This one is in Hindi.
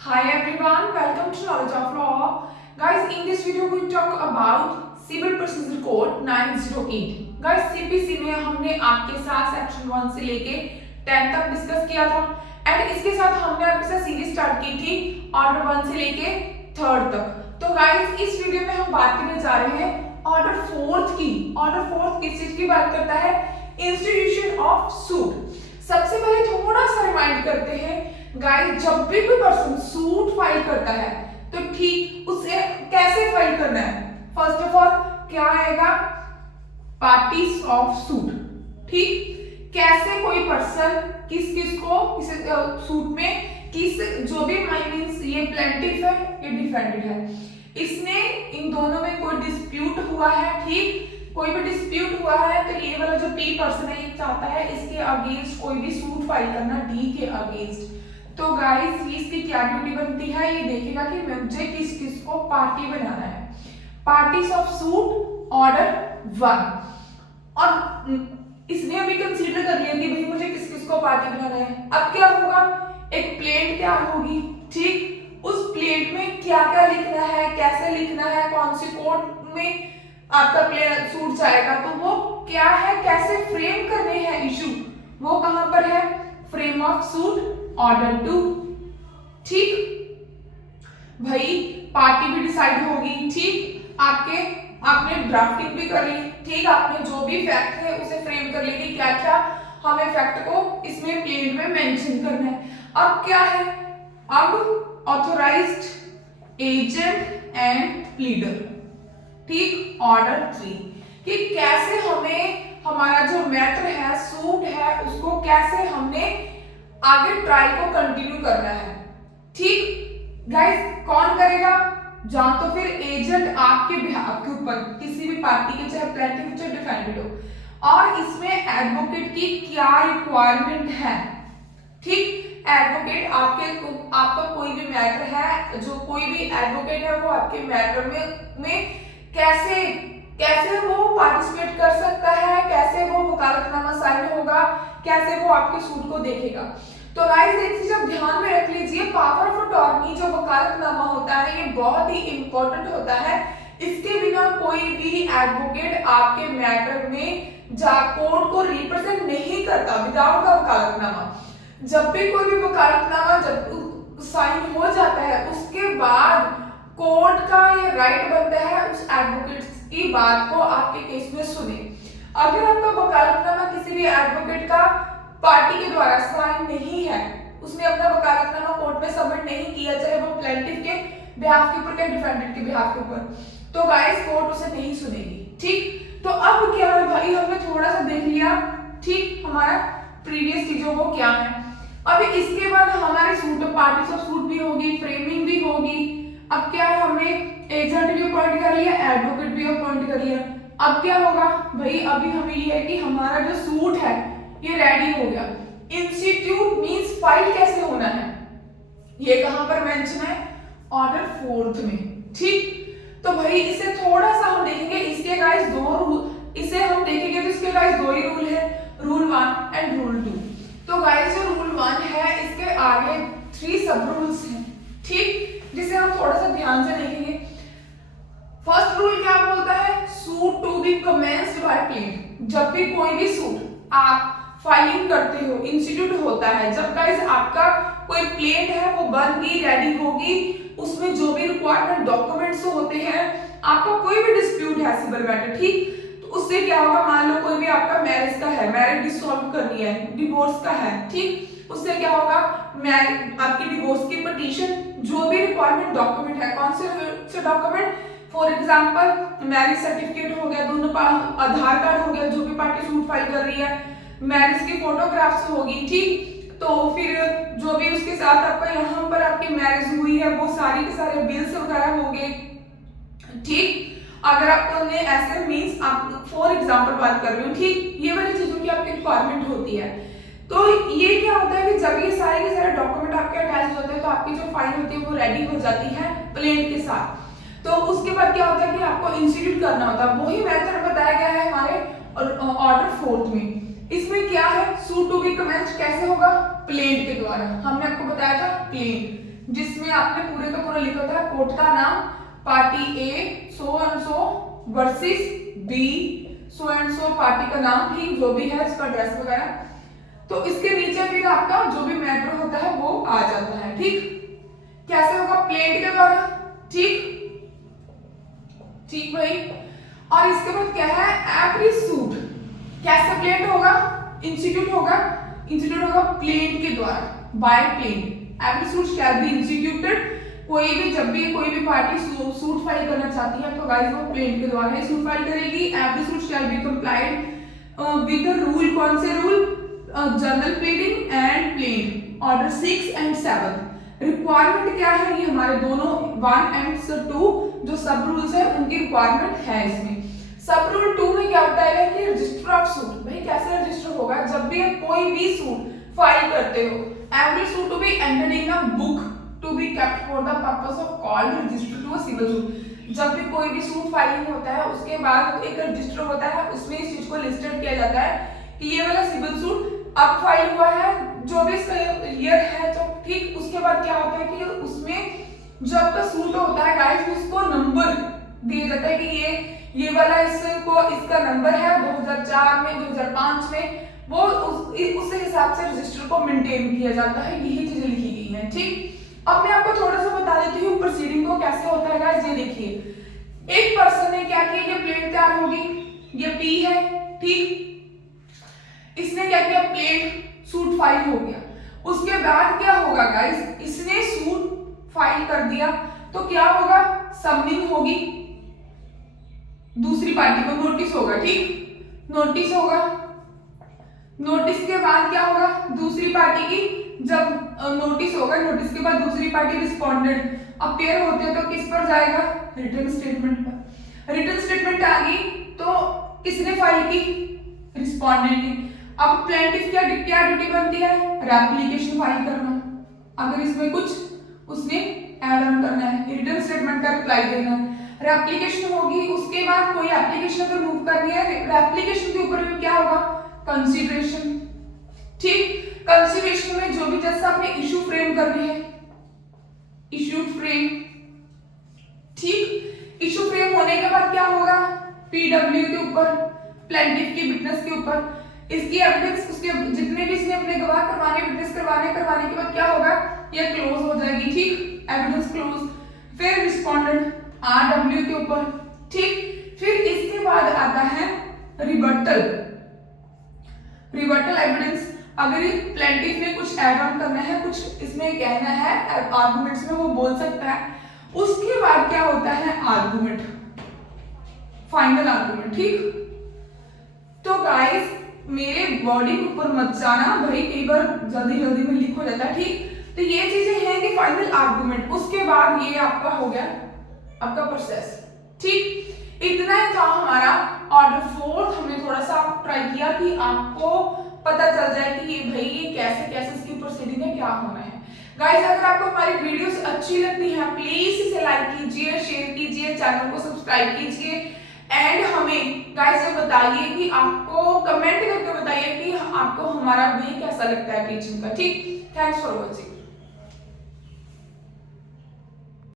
Hi everyone, welcome to Knowledge of Law. Guys, in this video we talk about Civil Procedure Code 908. Guys, CPC में हमने आपके साथ सेक्शन 1 से लेके 10 तक डिस्कस किया था एंड इसके साथ हमने आपके साथ सीरीज स्टार्ट की थी ऑर्डर 1 से लेके 3rd तक। तो गाइस, इस वीडियो में हम बात करने जा रहे हैं ऑर्डर 4th की। ऑर्डर 4th किस चीज की बात करता है? Institution of suit. सबसे पहले थोड़ा सा रिमाइंड करते हैं गाइस, जब भी कोई पर्सन सूट फाइल करता है तो ठीक उसे कैसे फाइल करना है? फर्स्ट ऑफ ऑल क्या आएगा? Parties of suit. ठीक, कैसे कोई पर्सन किस किस को किस सूट में किस जो भी मींस ये प्लेंटिफ है ये डिफेंडेड है, इसने इन दोनों में कोई डिस्प्यूट हुआ है। ठीक, कोई भी डिस्प्यूट हुआ है तो ये वाला जो पी पर्सन है ये चाहता है इसके अगेंस्ट कोई भी सूट फाइल करना डी के अगेंस्ट। तो गाइस, इसकी क्या ड्यूटी बनती है? ये देखेगा कि मुझे किस किस को पार्टी बनाना है। Parties of suit order 1। और इसने अभी कंसीडर कर लिया कि भाई मुझे किस किस को पार्टी बनाना है। अब क्या होगा? एक प्लेट तैयार होगी। ठीक, उस प्लेट में क्या क्या लिखना है, कैसे लिखना है, कौन सी कोड में आपका प्लेन सूट जाएगा, तो वो क्या है, कैसे फ्रेम करने हैं इशू, वो कहां पर है? Frame of suit order 2। ठीक भाई, पार्टी भी डिसाइड होगी। ठीक, आपने ड्राफ्टिंग भी कर ली। ठीक, आपने जो भी फैक्ट है उसे फ्रेम कर ली कि क्या क्या हमें फैक्ट को इसमें प्लेन में मेंशन करना है। अब क्या है? अब ऑथोराइज्ड एजेंट एंड प्लीडर। ठीक, ऑर्डर 3 कि कैसे हमें हमारा जो मैटर है, सूट है, उसको कैसे हमने आगे ट्रायल को कंटिन्यू करना है। ठीक गाइस, कौन करेगा? जहां तो फिर एजेंट आपके बिहाफ के ऊपर किसी भी पार्टी के, चाहे प्लेंटिफ चाहे डिफेंडेड हो। और इसमें एडवोकेट की क्या रिक्वायरमेंट है? ठीक, एडवोकेट आपका कोई भी मैटर है, जो कोई भी एडवोकेट है वो आपके मैटर में कैसे वो पार्टिसिपेट कर सकता है, कैसे वो वकालतनामा साइन होगा, कैसे वो आपके सूट को देखेगा। तो गाइस, एक चीज आप ध्यान में रख लीजिए, पावर ऑफ अटॉर्नी जो वकालतनामा होता है ये बहुत ही इंपॉर्टेंट होता है। इसके बिना कोई भी एडवोकेट आपके मैटर में कोर्ट को रिप्रेजेंट नहीं करता विदाउट द वकालतनामा। जब भी कोई भी वकालतनामा जब साइन हो जाता है उसके बाद कोर्ट का ये राइट बनता है उस एडवोकेट की बात को आपके केस में सुने। अगर आपका वकालतनामा किसी भी एडवोकेट का पार्टी के द्वारा साइन नहीं है, उसने अपना वकालतनामा कोर्ट में सबमिट नहीं किया, चाहे वो प्लेंटिफ के बिहाफ के ऊपर चाहे डिफेंडेंट के बिहाफ के ऊपर, तो गाइस कोर्ट उसे नहीं सुनेगी। ठीक, तो अब क्या है भाई, हमने थोड़ा सा देख लिया ठीक हमारा प्रीवियस चीजों को क्या है। अब इसके बाद हमारे सूट पार्टीज ऑफ सूट भी होगी, फ्रेमिंग भी होगी। अब क्या है, हमने एजेंट भी अपॉइंट कर लिया, एडवोकेट भी अपॉइंट कर लिया। अब क्या होगा भाई, अभी हमें ये है कि हमारा जो सूट है ये रेडी हो गया। इंस्टीट्यूट मींस फाइल कैसे होना है, ये कहां पर मेंशन है? ऑर्डर 4th में। ठीक, तो भाई इसे थोड़ा सा हम देखेंगे। इसके गाइस दो रूल, इसे हम देखेंगे तो इसके गाइस दो ही रूल है, रूल 1 एंड रूल 2। तो गाइस जो रूल 1 है इसके आगे 3 सब रूल्स हैं। ठीक, जिसे हम थोड़ा सा ध्यान से देखेंगे। फर्स्ट रूल क्या बोलता है? Suit to be commenced by plaint. जब भी कोई भी सूट आप फाइलिंग करते हो, इंस्टीट्यूट होता है, जब गाइस आपका कोई प्लेंट है वो बन गई, रेडी होगी, उसमें जो भी रिक्वायरमेंट डॉक्यूमेंट्स होते हैं, आपका कोई भी डिस्प्यूट है सिविल मैटर, ठीक, तो उससे क्या होगा? मान लो कोई भी आपका मैरिज का है, मैरिज डिसॉल्व करनी है, डिवोर्स का है, ठीक, उससे क्या होगा? आपकी डिवोर्स की पिटीशन, जो भी रिक्वायरमेंट डॉक्यूमेंट है, कौन से document? For example marriage certificate हो गया, दोनों आधार कार्ड हो गया, जो भी पार्टी सूट फाइल कर रही है, मैरिज की फोटोग्राफ्स होगी। ठीक, तो फिर जो भी उसके साथ आपका यहाँ पर आपकी मैरिज हुई है वो सारी के सारे बिल्स वगैरह हो गए। ठीक, अगर आपने ऐसे मींस आप फॉर एग्जांपल बात कर रही हूँ, ठीक, ये वाली चीजों की आपकी रिक्वायरमेंट होती है। तो ये क्या होता है कि जब ये सारे के सारे डॉक्यूमेंट आपके अटैच होते हैं तो आपकी जो फाइल होती है वो रेडी हो जाती है प्लेंट के साथ। तो उसके बाद क्या होता है कि आपको इंस्टीट्यूट करना होता है। वही मेथड बताया गया है हमारे ऑर्डर 4th में। इसमें क्या है? सूट टू बी कमेंस्ड कैसे होगा? प्लेंट के द्वारा। हमने आपको बताया था प्लेंट। जिसमें आपने पूरे का पूरा लिखा था कोर्ट का नाम, party A so and so versus B so and so party का नाम, ठीक, जो भी है इसका ड्रेस वगैरह। तो इसके नीचे फिर आपका जो भी मैटर होता है वो आ जाता है, ठीक। कैसे होगा? प्लेट के द्वारा, ठीक ठीक भाई। और इसके बाद क्या है? एवरी सूट कैसे प्लेट होगा? इंस्टीट्यूट होगा, इंस्टीट्यूट होगा प्लेट के द्वारा, by plaint. Every suit shall be instituted, कोई भी जब भी कोई भी पार्टी सूट फाइल करना चाहती है तो गाइस वो प्लेट के द्वारा ही सूट फाइल करेगी। Every suit shall B complied with the rule, कौन से rule? Journal plating end plate, order 6 and 7। Requirement क्या है? ये हमारे दोनों 1 एंड 2 जो सब रूल्स है उनकी रिक्वायरमेंट है इसमें। सब रूल 2 में क्या बताया है कि रजिस्टर ऑफ सूट, भाई कैसे रजिस्टर होगा? जब भी आप कोई भी सूट फाइल करते हो, every suit to be entered in a book to be kept for the purpose of called register to a civil suit. जब भी कोई भी सूट फाइलिंग होता है उसके बाद एक रजिस्टर होता है, उसमें इस चीज को लिस्टेड किया जाता है कि ये वाला सिविल सूट अब फाइल हुआ है, जो भी इसका ईयर है, तो ठीक। उसके बाद क्या होता है कि उसमें जो आपका सूट होता है गाइस उसको नंबर दिया जाता है कि ये वाला इसको इसका नंबर है 2004 में 2005 में, वो उस हिसाब से रजिस्टर को मेंटेन किया जाता है। यही चीजें लिखी गई हैं, ठीक। अब मैं आपको थोड़ा सा बता देती हूँ प्रोसीडिंग को कैसे होता है गाइस। ये देखिए, एक पर्सन ने क्या किया, ये प्लेट तैयार होगी, ये पी है, ठीक। इसने क्या किया? प्लेट सूट फाइल हो गया। उसके बाद क्या होगा गाइस? इसने सूट फाइल कर दिया तो क्या होगा? सबमिट होगी दूसरी पार्टी को, नोटिस होगा, ठीक, नोटिस होगा। नोटिस के बाद क्या होगा? दूसरी पार्टी की जब नोटिस होगा, नोटिस के बाद दूसरी पार्टी रिस्पोंडेंट अपेयर होते हैं तो किस पर जाएगा? रिटर्न स्टेटमेंट पर। रिटर्न स्टेटमेंट आ गई तो किसने फाइल की? रिस्पोंडेंट ने। अब प्लेंटिफ क्या ड्यूटी बनती है? रेप्लिकेशन फाइल करना, अगर इसमें कुछ उसने ऐड ऑन करना है, रिटर्न स्टेटमेंट का रिप्लाई देना है, रेप्लिकेशन होगी। उसके बाद कोई एप्लीकेशन अगर मूव करनी है, रेप्लिकेशन के ऊपर भी क्या होगा? कंसीडरेशन, ठीक। कंसीडरेशन में जो भी जैसे आपने इशू फ्रेम करनी है, इशू फ्रेम, ठीक। इशू फ्रेम होने के बाद क्या होगा? पीडब्ल्यू के ऊपर, प्लेंटिफ की विटनेस के ऊपर इसकी एविडेंस, उसके जितने भी इसने अपने गवाह करवाने, विटनेस करवाने के बाद क्या होगा? ये क्लोज हो जाएगी, ठीक, एविडेंस क्लोज। फिर रिस्पोंडेंट आरडब्ल्यू के ऊपर, ठीक। फिर इसके बाद आता है रिबटल, रिबटल एविडेंस। अगर प्लेंटिफ ने कुछ ऐड ऑन करना है, कुछ इसमें कहना है आर्गुमेंट्स में, वो बोल सकता है। उसके बाद क्या होता है? आर्गुमेंट, फाइनल आर्गुमेंट, ठीक। तो गाइस मेरे वर्डिंग ऊपर मत जाना भाई, कई बार जल्दी जल्दी में लिख हो जाता है, ठीक। तो ये चीजें हैं कि फाइनल आर्गुमेंट, उसके बाद ये आपका हो गया आपका प्रोसेस, ठीक। इतना ही था हमारा ऑर्डर 4। हमने थोड़ा सा ट्राई किया कि आपको पता चल जाए कि ये भाई ये कैसे कैसे इसकी प्रोसीडिंग है, क्या होना है। गाइस अगर आपको हमारी वीडियोस अच्छी लगती है प्लीज इसे लाइक कीजिए, शेयर कीजिए, चैनल को सब्सक्राइब कीजिए एंड हमें गाइस ये बताइए कि आपको कमेंट करके बताइए कि आपको हमारा वे कैसा लगता है टीचिंग का, ठीक। Thanks for watching.